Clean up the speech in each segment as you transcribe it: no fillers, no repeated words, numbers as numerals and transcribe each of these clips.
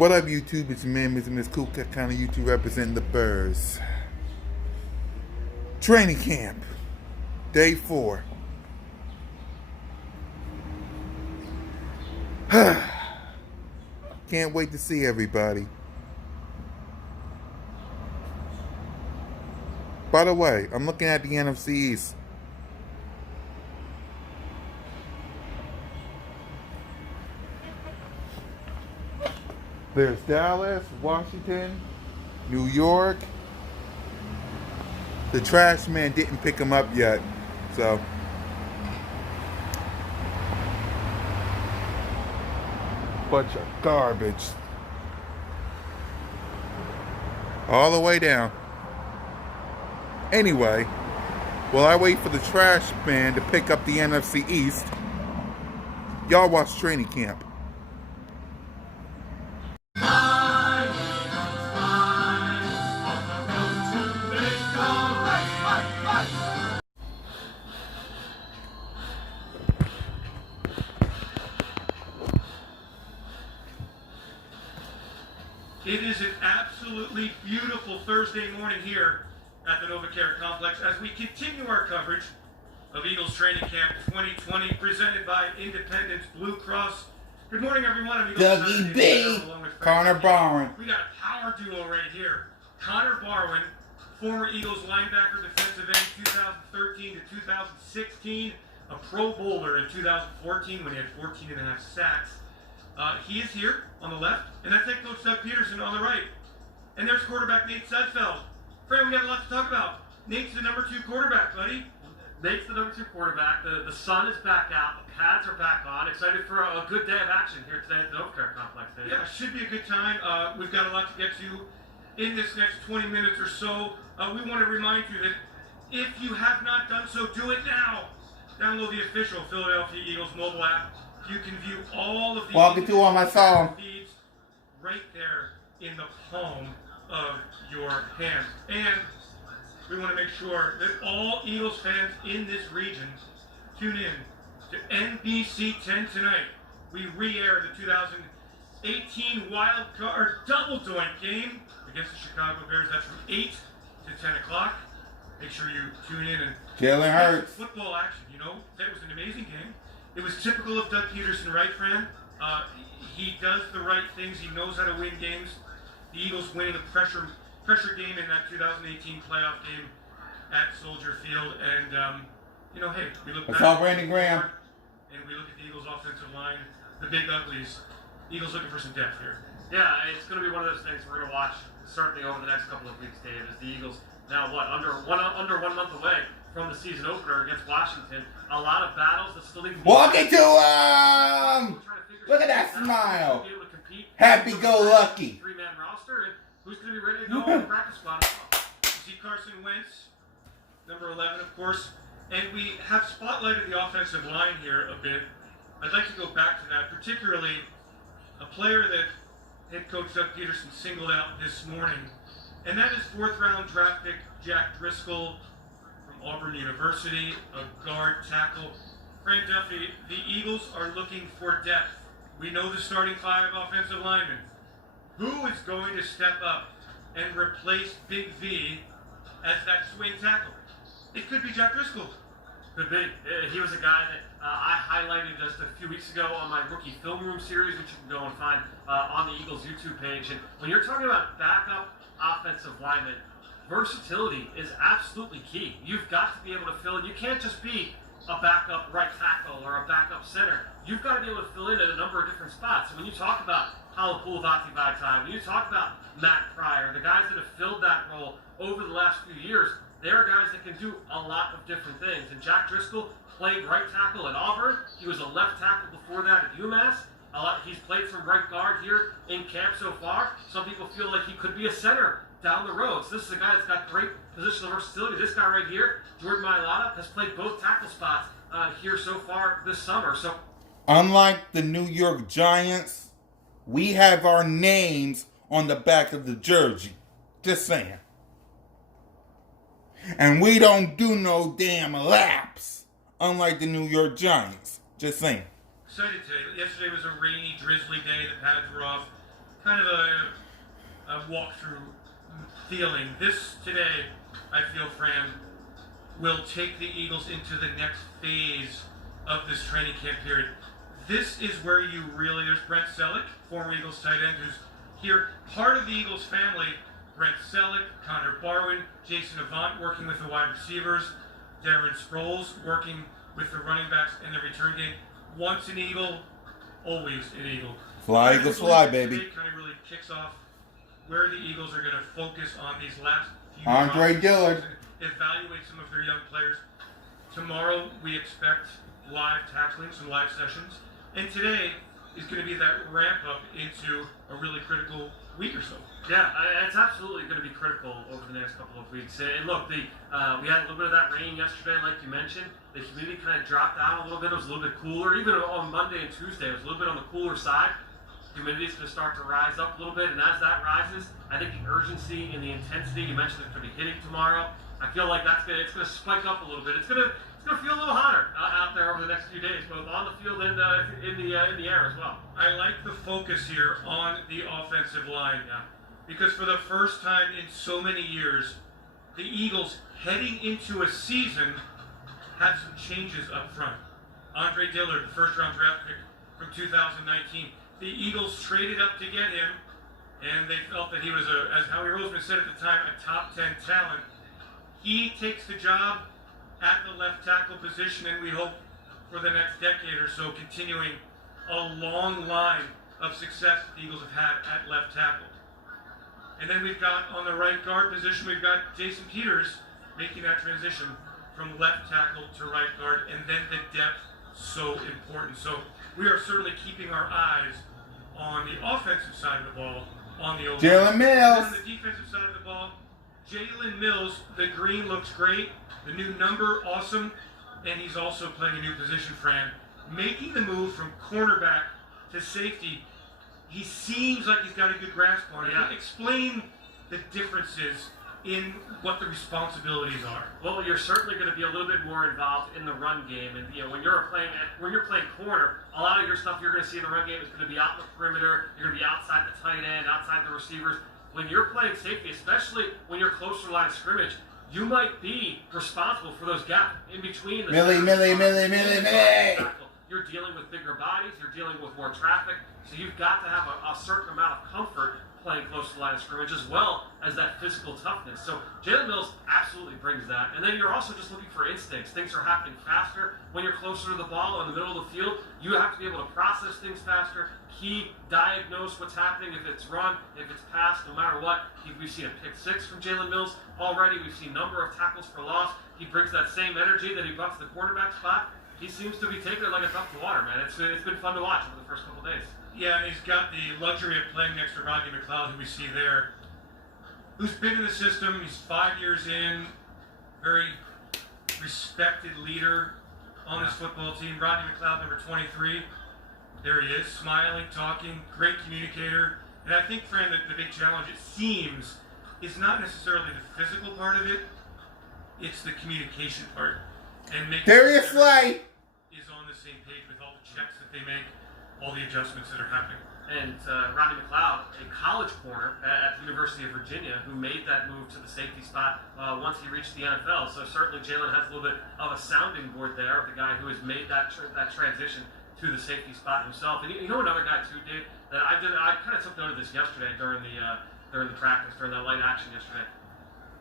What up, YouTube? It's your man, Mr. Miss Cool Cat kind of YouTube representing the Birds. Training camp, day 4. Can't wait to see everybody. By the way, I'm looking at the NFC East. There's Dallas, Washington, New York. The trash man didn't pick him up yet, so. Bunch of garbage. All the way down. Anyway, while I wait for the trash man to pick up the NFC East, y'all watch training camp. It is an absolutely beautiful Thursday morning here at the NovaCare Complex as we continue our coverage of Eagles Training Camp 2020 presented by Independence Blue Cross. Good morning, everyone. I'm Eagles Dougie B. Connor Barwin. We got a power duo right here. Connor Barwin, former Eagles linebacker, defensive end 2013 to 2016, a Pro Bowler in 2014 when he had 14 and a half sacks. He is here on the left, and that's head coach Doug Peterson on the right. And there's quarterback Nate Sudfeld. Fran, we got a lot to talk about. Nate's the number 2 quarterback, buddy. Nate's the number 2 quarterback. The sun is back out. The pads are back on. Excited for a good day of action here today at the NovaCare Complex. Yeah, it should be a good time. We've got a lot to get to in this next 20 minutes or so. We want to remind you that if you have not done so, do it now. Download the official Philadelphia Eagles mobile app. You can view all of the Walking through on my phone feeds right there in the palm of your hand. And we want to make sure that all Eagles fans in this region tune in to NBC 10 tonight. We re-air the 2018 Wild Card Double Doink game against the Chicago Bears. That's from 8 to 10 o'clock. Make sure you tune in and Jalen Hurts. Football action, you know. That was an amazing game. It was typical of Doug Peterson, right, Fran? He does the right things. He knows how to win games. The Eagles winning the pressure game in that 2018 playoff game at Soldier Field. And, hey, we look back. I saw Brandon Graham. And we look at the Eagles' offensive line, the big uglies. Eagles looking for some depth here. Yeah, it's going to be one of those things we're going to watch certainly over the next couple of weeks, Dave, as the Eagles now, under 1 month away from the season opener against Washington. A lot of battles that still need to be Walking to him! Look at that smile. Happy-go-lucky. 3-man roster, and who's going to be ready to go on the practice squad as well? You see Carson Wentz, number 11, of course. And we have spotlighted the offensive line here a bit. I'd like to go back to that, particularly a player that head coach Doug Peterson singled out this morning. And that is 4th-round draft pick Jack Driscoll from Auburn University, a guard tackle. Frank Duffy, the Eagles are looking for depth. We know the starting 5 offensive linemen. Who is going to step up and replace Big V as that swing tackle? It could be Jack Driscoll. Could be. He was a guy that I highlighted just a few weeks ago on my rookie film room series, which you can go and find on the Eagles YouTube page. And when you're talking about backup offensive linemen, versatility is absolutely key. You've got to be able to fill in. You can't just be a backup right tackle or a backup center. You've got to be able to fill in at a number of different spots. And when you talk about Avonte Maddox, when you talk about Matt Pryor, the guys that have filled that role over the last few years, they are guys that can do a lot of different things. And Jack Driscoll played right tackle at Auburn. He was a left tackle before that at UMass. He's played some right guard here in camp so far. Some people feel like he could be a center down the road. So this is a guy that's got great positional versatility. This guy right here, Jordan Mailata, has played both tackle spots here so far this summer. So, unlike the New York Giants, we have our names on the back of the jersey. Just saying. And we don't do no damn laps, unlike the New York Giants. Just saying. Excited today. Yesterday was a rainy, drizzly day. The pads were off. kind of a walkthrough feeling. This today, I feel, Fran, will take the Eagles into the next phase of this training camp period. This is where you really, there's Brent Selleck, former Eagles tight end, who's here, part of the Eagles family. Brent Selleck, Connor Barwin, Jason Avonte working with the wide receivers, Darren Sproles working with the running backs in the return game. Once an Eagle, always an Eagle. Fly, Eagles, fly, baby. Today kind of really kicks off where the Eagles are going to focus on these last few Andre rounds Dillard. and evaluate some of their young players. Tomorrow we expect live tackling, some live sessions. And today is going to be that ramp up into a really critical week or so. Yeah, it's absolutely going to be critical over the next couple of weeks. And look, we had a little bit of that rain yesterday, like you mentioned. The humidity kind of dropped down a little bit. It was a little bit cooler. Even on Monday and Tuesday, it was a little bit on the cooler side. Humidity is going to start to rise up a little bit, and as that rises, I think the urgency and the intensity, you mentioned it's going to be hitting tomorrow. I feel like it's going to spike up a little bit. It's going to feel a little hotter out there over the next few days, both on the field and in the air as well. I like the focus here on the offensive line now, because for the first time in so many years, the Eagles heading into a season have some changes up front. Andre Dillard, the first-round draft pick from 2019. The Eagles traded up to get him, and they felt that he was, as Howie Roseman said at the time, a top 10 talent. He takes the job at the left tackle position, and we hope for the next decade or so continuing a long line of success that the Eagles have had at left tackle. And then we've got on the right guard position, we've got Jason Peters making that transition from left tackle to right guard, and then the depth so important. So we are certainly keeping our eyes on the offensive side of the ball, on the O-line. Jalen Mills. On the defensive side of the ball, Jalen Mills, the green looks great, the new number awesome, and he's also playing a new position, Fran. Making the move from cornerback to safety, he seems like he's got a good grasp on it. Yeah. Explain the differences in what the responsibilities are. Well, you're certainly going to be a little bit more involved in the run game, and when you're playing corner, a lot of your stuff you're going to see in the run game is going to be out in the perimeter. You're going to be outside the tight end, outside the receivers. When you're playing safety, especially when you're close to the line of scrimmage, you might be responsible for those gaps in between. Millie. You're dealing with bigger bodies. You're dealing with more traffic. So you've got to have a certain amount of comfort playing close to the line of scrimmage, as well as that physical toughness. So Jalen Mills absolutely brings that. And then you're also just looking for instincts. Things are happening faster when you're closer to the ball in the middle of the field. You have to be able to process things faster, diagnose what's happening, if it's run, if it's pass, no matter what. We've seen a pick six from Jalen Mills already. We've seen a number of tackles for loss. He brings that same energy that he brought to the quarterback spot. He seems to be taking it like a duck to water, man. It's been fun to watch over the first couple days. Yeah, and he's got the luxury of playing next to Rodney Mcleod, who we see there, who's been in the system. He's 5 years in, very respected leader on this football team. Rodney Mcleod, number 23. There he is, smiling, talking, great communicator. And I think, Fran, that the big challenge, it seems, is not necessarily the physical part of it, it's the communication part. And making Darius sure Slay is on the same page with all the checks that they make, all the adjustments that are happening. And Rodney Mcleod, a college corner at the University of Virginia, who made that move to the safety spot once he reached the NFL. So certainly Jalen has a little bit of a sounding board there of the guy who has made that transition to the safety spot himself. And you know another guy too, Dave, that I kind of took note of this yesterday during the practice, during that light action yesterday.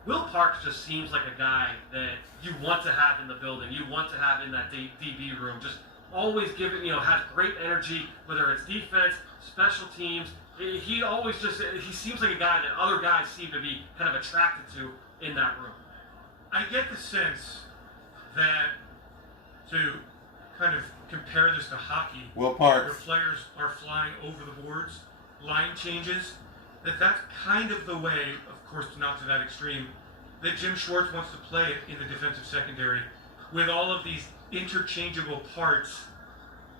Will Parks just seems like a guy that you want to have in the building, you want to have in that DB room, just always giving, has great energy, whether it's defense, special teams. He seems like a guy that other guys seem to be kind of attracted to in that room. I get the sense that, to kind of compare this to hockey, Will where Parks. players are flying over the boards, line changes, that's kind of the way, of course not to that extreme, that Jim Schwartz wants to play it in the defensive secondary, with all of these interchangeable parts.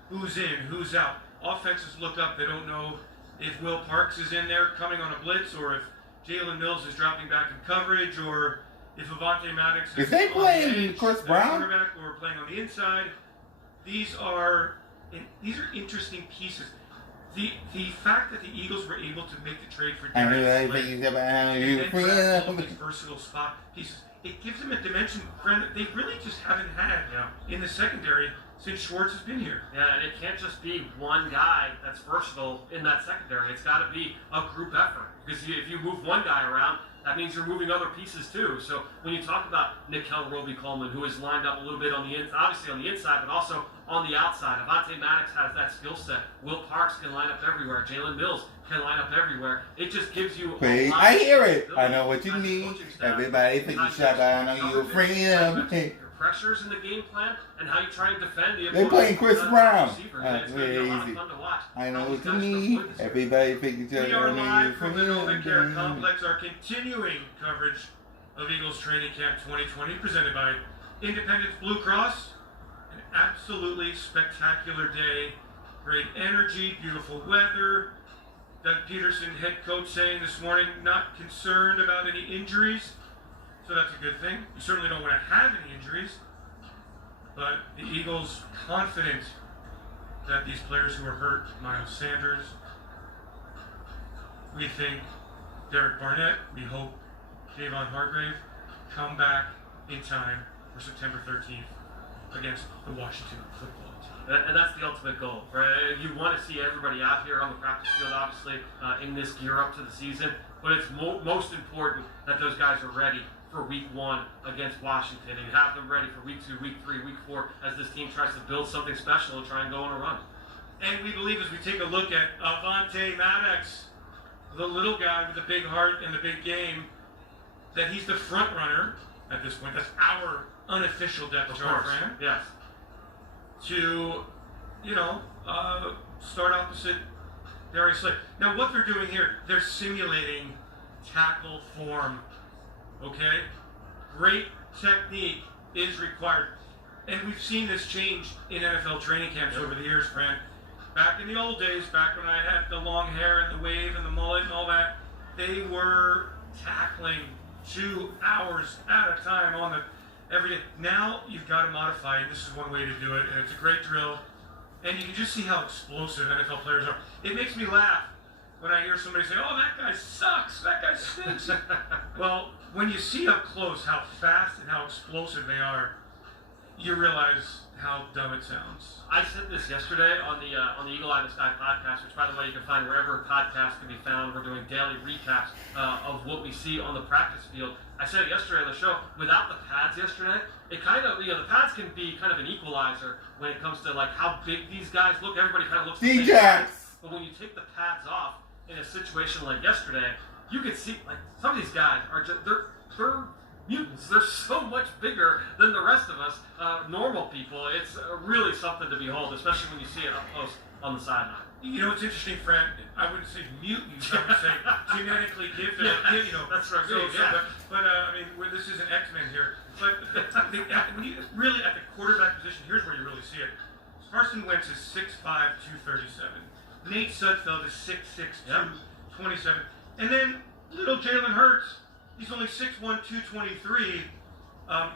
Who's in, who's out. Offenses look up, they don't know if Will Parks is in there coming on a blitz, or if Jalen Mills is dropping back in coverage, or if Avonte Maddox is they on playing the edge, Chris the Brown? quarterback, or playing on the inside. These are interesting pieces. the fact that the Eagles were able to make the trade for I know Darius Slay everything about and you, then draft all of friend. these versatile spot pieces, it gives them a dimension, friend, that they really just haven't had in the secondary since Schwartz has been here. Yeah, and it can't just be one guy that's versatile in that secondary. It's got to be a group effort. Because if you move one guy around, that means you're moving other pieces too. So when you talk about Nickel Roby-Coleman, who is lined up a little bit on the obviously on the inside, but also on the outside. Avonte Maddox has that skill set. Will Parks can line up everywhere. Jalen Mills can line up everywhere. It just gives you Wait, a lot I of hear it. flexibility I know what you as a need. coaching staff. Everybody think you shot by. I know you're a friend. Your pressures in the game plan and how you try and defend the They playing Chris Brown. Receivers. That's It's going to be a lot of crazy. fun to watch. I know How what these you guys need. come this year. Everybody think each We other. are I know live you're a from the Novacare friend. Complex, our continuing coverage of Eagles Training Camp 2020, presented by Independence Blue Cross. An absolutely spectacular day. Great energy, beautiful weather. Doug Peterson, head coach, saying this morning, not concerned about any injuries. So that's a good thing. You certainly don't want to have any injuries. But the Eagles confident that these players who are hurt, Miles Sanders, we think Derek Barnett, we hope Javon Hargrave, come back in time for September 13th against the Washington football team. And that's the ultimate goal, right? You want to see everybody out here on the practice field, obviously, in this gear up to the season. But it's most important that those guys are ready for week 1 against Washington and have them ready for week 2, week 3, week 4 as this team tries to build something special and try and go on a run. And we believe as we take a look at Avonte Maddox, the little guy with the big heart and the big game, that he's the front runner at this point. That's our unofficial depth chart, Fran. Yes. To, start opposite Darius Slay. Now, what they're doing here, they're simulating tackle form. Okay? Great technique is required. And we've seen this change in NFL training camps over the years, Fran. Back in the old days, back when I had the long hair and the wave and the mullet and all that, they were tackling 2 hours at a time on the every day. Now you've got to modify it. This is one way to do it, and it's a great drill. And you can just see how explosive NFL players are. It makes me laugh when I hear somebody say, "Oh, that guy sucks. That guy stinks." Well, when you see up close how fast and how explosive they are, you realize how dumb it sounds. I said this yesterday on the Eagle Eye in the Sky podcast, which, by the way, you can find wherever podcasts can be found. We're doing daily recaps of what we see on the practice field. I said it yesterday on the show. Without the pads yesterday, it kind of, the pads can be kind of an equalizer when it comes to like how big these guys look. Everybody kind of looks the same. D-Jax! But when you take the pads off in a situation like yesterday, you can see like some of these guys are just they're mutants. They're so much bigger than the rest of us, normal people. It's really something to behold, especially when you see it up close on the sideline. You know, it's interesting, Fran. I wouldn't say mutants. I would say genetically gifted. That's right. But I mean, this is an X-Men here. But when you really at the quarterback position, here's where you really see it. Carson Wentz is 6'5", 237. Nate Sudfeld is 6'6", 227. And then little Jalen Hurts, he's only 6'1", 223.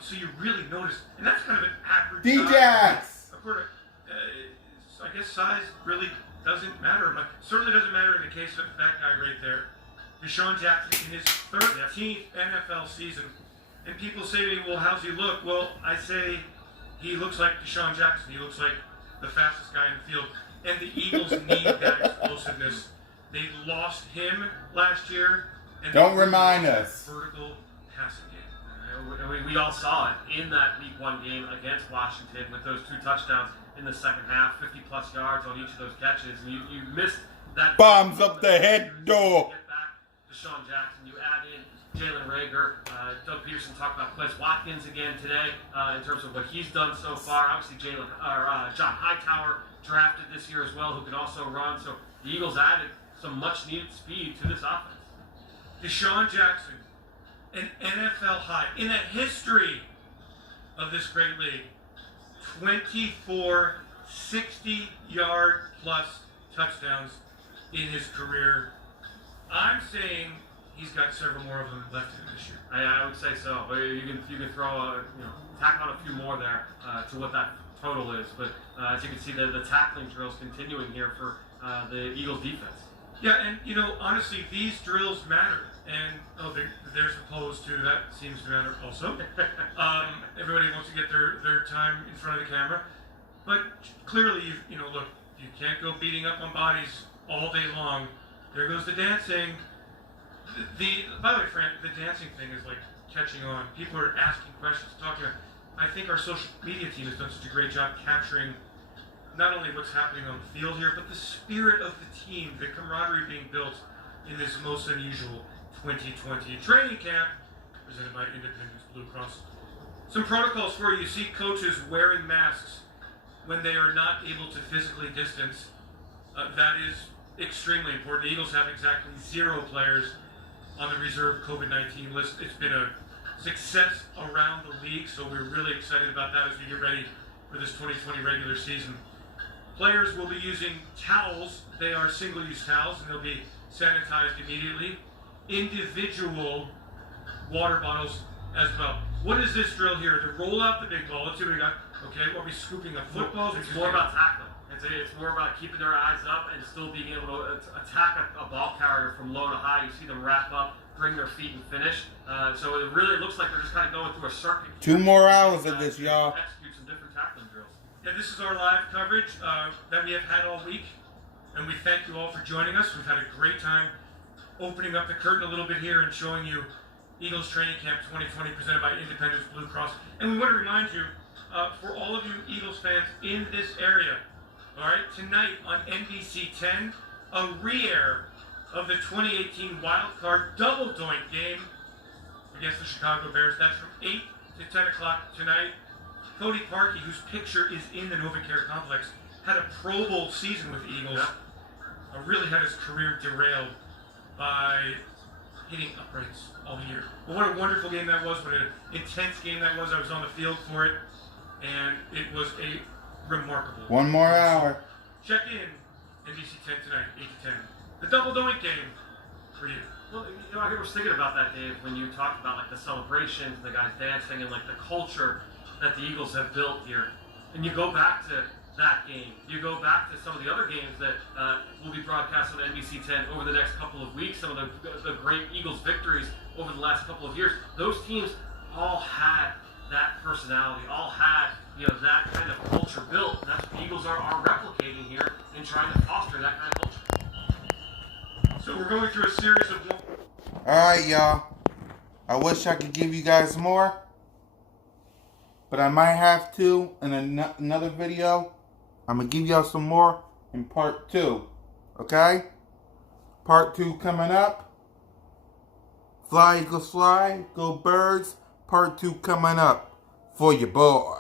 So you really notice, and that's kind of an average D-Jax! I guess size really doesn't matter much. Certainly doesn't matter in the case of that guy right there. Desean Jackson in his 13th NFL season. And people say to me, well, how's he look? Well, I say he looks like Desean Jackson. He looks like the fastest guy in the field. And the Eagles need that explosiveness. They lost him last year. And Don't remind us. Vertical passing game. We all saw it in that Week 1 game against Washington with those 2 touchdowns in the second half, 50-plus yards on each of those catches. And you missed that. Bombs up the head door. Get back to Desean Jackson. You add in Jalen Reagor. Doug Peterson talked about Quez Watkins again today in terms of what he's done so far. Obviously, John Hightower drafted this year as well, who can also run. So the Eagles added some much-needed speed to this offense. Desean Jackson, an NFL high in the history of this great league, 24 60-yard plus touchdowns in his career. I'm saying he's got several more of them left in him this year. I would say so. You can throw tack on a few more there to what that total is. But as you can see, the tackling drills continuing here for the Eagles defense. Yeah, and honestly, these drills matter, and they're supposed to. That seems to matter also. Everybody wants to get their time in front of the camera, but clearly, look, you can't go beating up on bodies all day long. There goes the dancing. By the way, Fran, the dancing thing is like catching on. People are asking questions, talking. I think our social media team has done such a great job capturing not only what's happening on the field here, but the spirit of the team, the camaraderie being built in this most unusual 2020 training camp presented by Independence Blue Cross. Some protocols for you. You see coaches wearing masks when they are not able to physically distance. That is extremely important. The Eagles have exactly 0 players on the reserve COVID-19 list. It's been a success around the league, so we're really excited about that as we get ready for this 2020 regular season. Players will be using towels. They are single-use towels, and they'll be sanitized immediately. Individual water bottles as well. What is this drill here? To roll out the big ball. Let's see what we got. Okay, are we scooping up footballs? It's more about tackling. It's more about keeping their eyes up and still being able to attack a ball carrier from low to high. You see them wrap up, bring their feet and finish. So it really looks like they're just kind of going through a circuit. 2 more hours of this, y'all. Execute some different tackling drills. Yeah, this is our live coverage that we have had all week, and we thank you all for joining us. We've had a great time opening up the curtain a little bit here and showing you Eagles Training Camp 2020 presented by Independence Blue Cross. And we want to remind you, for all of you Eagles fans in this area, all right, tonight on NBC 10, a re-air of the 2018 Wild Card Double Doink game against the Chicago Bears. That's from 8 to 10 o'clock tonight. Cody Parkey, whose picture is in the NovaCare complex, had a Pro Bowl season with the Eagles. Really had his career derailed by hitting uprights all year. But what a wonderful game that was. What an intense game that was. I was on the field for it, and it was a remarkable. 1 more hour. Check in NBC 10 tonight, 8 to 10. The Double Doink game for you. Well, I was thinking about that, Dave, when you talked about like the celebrations, the guys dancing, and like the culture that the Eagles have built here. And you go back to that game. You go back to some of the other games that will be broadcast on NBC 10 over the next couple of weeks, some of the great Eagles victories over the last couple of years. Those teams all had that personality, all had that kind of culture built. And that's what the Eagles are replicating here and trying to foster that kind of culture. So we're going through a series of... Alright, y'all. I wish I could give you guys more, but I might have to in another video. I'm going to give y'all some more in part 2. Okay? Part 2 coming up. Fly, Eagles, fly. Go Birds. Part 2 coming up for your boy.